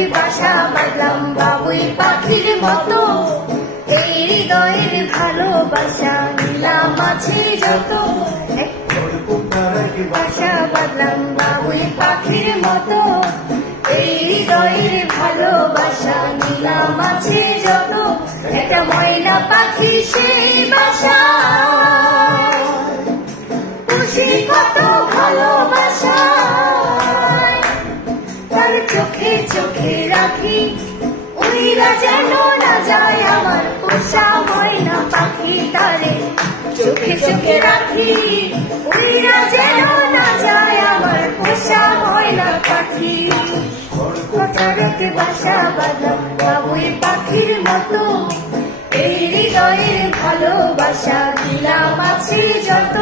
রেখে বাসা বাঁধলাম বাবুই পাখির মতো। এই হৃদয়ের ভালোবাসা নিলাম আছে যত, বাসা বাঁধলাম বাবুই পাখির মতো। এই হৃদয়ের ভালোবাসা নিলাম আছে যত, একটা ময়না পাখি সেই বাসা খুশি কত ভালোবাসা। তার চোখে চোখে রাখি উইরা যেন না যায় আমার পোষা ময়না পাখি। তারে চোখে চোখে রাখি উইরা যেন না যায় আমার পোষা ময়না পাখি। কথা রেখে বাসা বাঁধলাম বাবুই পাখির মতো। এই হৃদয়ের ভালোবাসা দিলাম আছে যত।